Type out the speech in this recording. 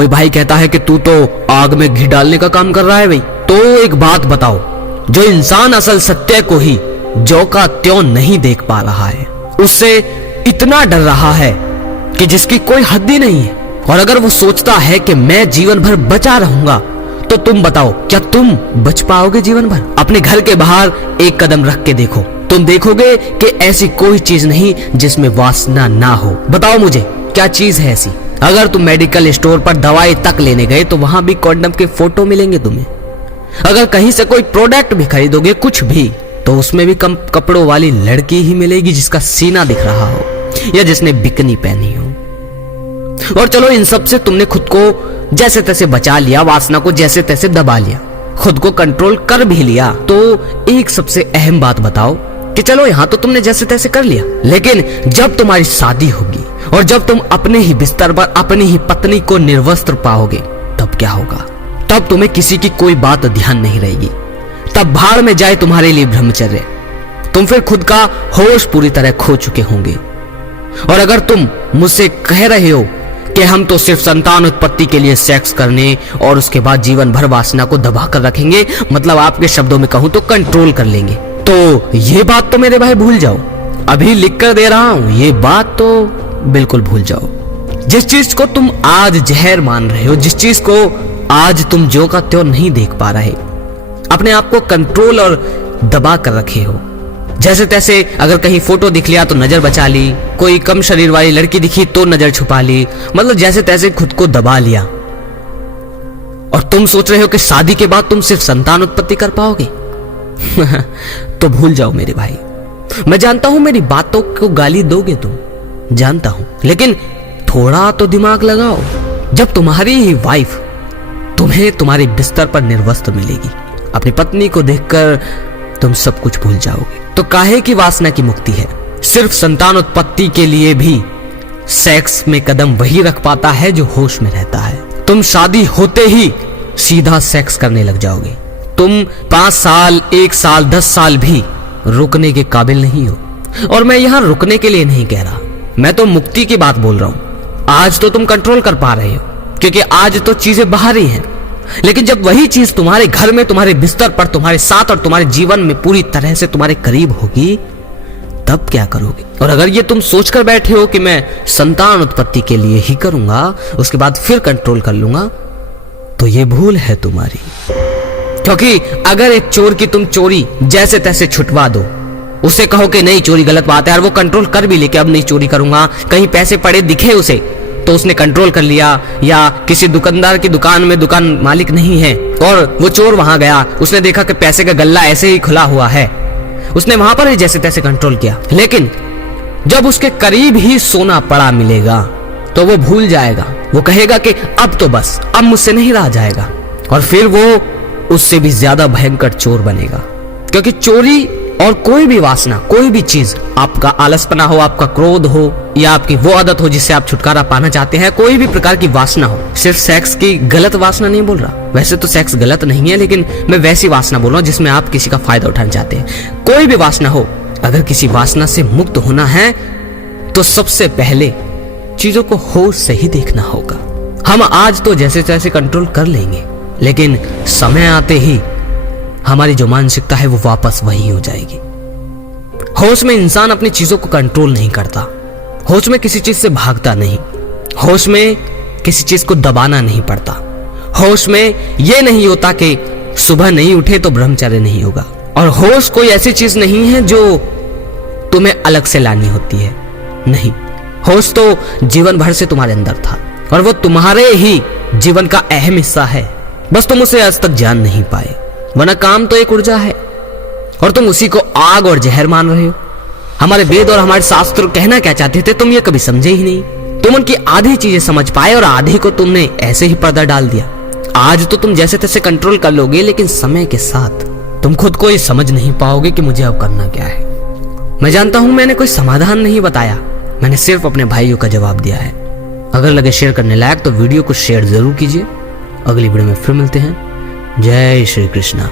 कोई भाई कहता है कि तू तो आग में घी डालने का काम कर रहा है भाई। तो एक बात बताओ, जो इंसान असल सत्य को ही जो का त्यों नहीं देख पा रहा है, उससे इतना डर रहा है कि जिसकी कोई हद ही नहीं है। और अगर वो सोचता है कि मैं जीवन भर बचा रहूंगा, तो तुम बताओ क्या तुम बच पाओगे जीवन भर? अपने घर के बाहर एक कदम रख के देखो, तुम देखोगे कि ऐसी कोई चीज नहीं जिसमें वासना ना हो। बताओ मुझे क्या चीज है ऐसी? अगर तुम मेडिकल स्टोर पर दवाई तक लेने गए तो वहां भी कॉन्डम के फोटो मिलेंगे तुम्हें। अगर कहीं से कोई प्रोडक्ट भी खरीदोगे कुछ भी, तो उसमें भी कम कपड़ों वाली लड़की ही मिलेगी जिसका सीना दिख रहा हो या जिसने बिकनी पहनी हो। और चलो इन सब से तुमने खुद को जैसे तैसे बचा लिया, वासना को जैसे तैसे दबा लिया, खुद को कंट्रोल कर भी लिया। तो एक सबसे अहम बात बताओ कि चलो यहां तो तुमने जैसे तैसे कर लिया, लेकिन जब तुम्हारी शादी होगी और जब तुम अपने ही बिस्तर पर अपनी ही पत्नी को निर्वस्त्र पाओगे, तब क्या होगा? तब तुम्हें किसी की कोई बात ध्यान नहीं रहेगी। तब भाड़ में जाए तुम्हारे लिए ब्रह्मचर्य। तुम फिर खुद का होश पूरी तरह खो चुके होंगे। और अगर तुम मुझसे कह रहे हो कि हम तो सिर्फ संतान उत्पत्ति के लिए सेक्स करने और उसके बाद जीवन भर वासना को दबा कर रखेंगे, मतलब आपके शब्दों में कहूं तो कंट्रोल कर लेंगे, तो ये बात तो मेरे भाई भूल जाओ। अभी लिख कर दे रहा हूं, ये बात तो बिल्कुल भूल जाओ। जिस चीज को तुम आज जहर मान रहे हो, जिस चीज को आज तुम जो का त्यों नहीं देख पा रहे, अपने आप को कंट्रोल और दबा कर रखे हो। जैसे तैसे अगर कहीं फोटो दिख लिया तो नजर बचा ली, कोई कम शरीर वाली लड़की दिखी तो नजर छुपा ली, मतलब जैसे तैसे खुद को दबा लिया। और तुम सोच रहे हो कि शादी के बाद तुम सिर्फ संतान उत्पत्ति कर पाओगे। तो भूल जाओ मेरे भाई। मैं जानता हूं मेरी बातों को गाली दोगे तुम, जानता हूं, लेकिन थोड़ा तो दिमाग लगाओ। जब तुम्हारी ही वाइफ तुम्हें तुम्हारे बिस्तर पर निर्वस्त्र मिलेगी, अपनी पत्नी को देखकर तुम सब कुछ भूल जाओगे। तो काहे की वासना की मुक्ति है? सिर्फ संतान उत्पत्ति के लिए भी सेक्स में कदम वही रख पाता है जो होश में रहता है। तुम शादी होते ही सीधा सेक्स करने लग जाओगे। तुम 5 साल, 1 साल, 10 साल भी रुकने के काबिल नहीं हो। और मैं यहां रुकने के लिए नहीं कह रहा, मैं तो मुक्ति की बात बोल रहा हूं। आज तो तुम कंट्रोल कर पा रहे हो क्योंकि आज तो चीजें बाहर ही हैं, लेकिन जब वही चीज तुम्हारे घर में, तुम्हारे बिस्तर पर, तुम्हारे साथ और तुम्हारे जीवन में पूरी तरह से तुम्हारे करीब होगी, तब क्या करोगे? और अगर ये तुम सोचकर बैठे हो कि मैं संतान उत्पत्ति के लिए ही करूंगा, उसके बाद फिर कंट्रोल कर लूंगा, तो ये भूल है तुम्हारी। क्योंकि अगर एक चोर की तुम चोरी जैसे तैसे छुटवा दो, उसे कहो कि नहीं चोरी गलत बात है, और वो कंट्रोल कर भी ले कि अब नहीं चोरी करूंगा, कहीं पैसे पड़े दिखे उसे तो उसने कंट्रोल कर लिया, या किसी दुकानदार की दुकान में दुकान मालिक नहीं है और वो चोर वहां गया, उसने देखा कि पैसे का गल्ला ऐसे ही खुला हुआ है, उसने वहां पर ही जैसे तैसे कंट्रोल किया। लेकिन जब उसके करीब ही सोना पड़ा मिलेगा तो वो भूल जाएगा, वो कहेगा कि अब तो बस, अब मुझसे नहीं रहा जाएगा, और फिर वो उससे भी ज्यादा भयंकर चोर बनेगा। क्योंकि चोरी और कोई भी वासना, कोई भी चीज, आपका आलसपना हो, आपका क्रोध हो, या आपकी वो आदत हो जिससे आप छुटकारा पाना चाहते हैं, कोई भी प्रकार की वासना हो, सिर्फ सेक्स की गलत वासना नहीं बोल रहा, वैसे तो सेक्स गलत नहीं है, लेकिन मैं वैसी वासना बोल रहा हूं जिसमें आप किसी का फायदा उठाना चाहते हैं। कोई भी वासना हो, अगर किसी वासना से मुक्त होना है तो सबसे पहले चीजों को होश से ही देखना होगा। हम आज तो जैसे तैसे कंट्रोल कर लेंगे, लेकिन समय आते ही हमारी जो मानसिकता है वो वापस वही हो जाएगी। होश में इंसान अपनी चीजों को कंट्रोल नहीं करता, होश में किसी चीज से भागता नहीं, होश में किसी चीज को दबाना नहीं पड़ता, होश में यह नहीं होता कि सुबह नहीं उठे तो ब्रह्मचर्य नहीं होगा। और होश कोई ऐसी चीज नहीं है जो तुम्हें अलग से लानी होती है, नहीं, होश तो जीवन भर से तुम्हारे अंदर था और वो तुम्हारे ही जीवन का अहम हिस्सा है, बस तुम उसे आज तक जान नहीं पाए। वरना काम तो एक ऊर्जा है और तुम उसी को आग और जहर मान रहे हो। हमारे वेद और हमारे शास्त्र कहना क्या चाहते थे तुम ये कभी समझे ही नहीं। तुम उनकी आधी चीजें समझ पाए और आधी को तुमने ऐसे ही पर्दा डाल दिया। आज तो तुम जैसे तैसे कंट्रोल कर लोगे, लेकिन समय के साथ तुम खुद को ये समझ नहीं पाओगे कि मुझे अब करना क्या है। मैं जानता हूं मैंने कोई समाधान नहीं बताया, मैंने सिर्फ अपने भाइयों का जवाब दिया है। अगर लगे शेयर करने लायक तो वीडियो को शेयर जरूर कीजिए। अगली वीडियो में फिर मिलते हैं। जय श्री कृष्णा।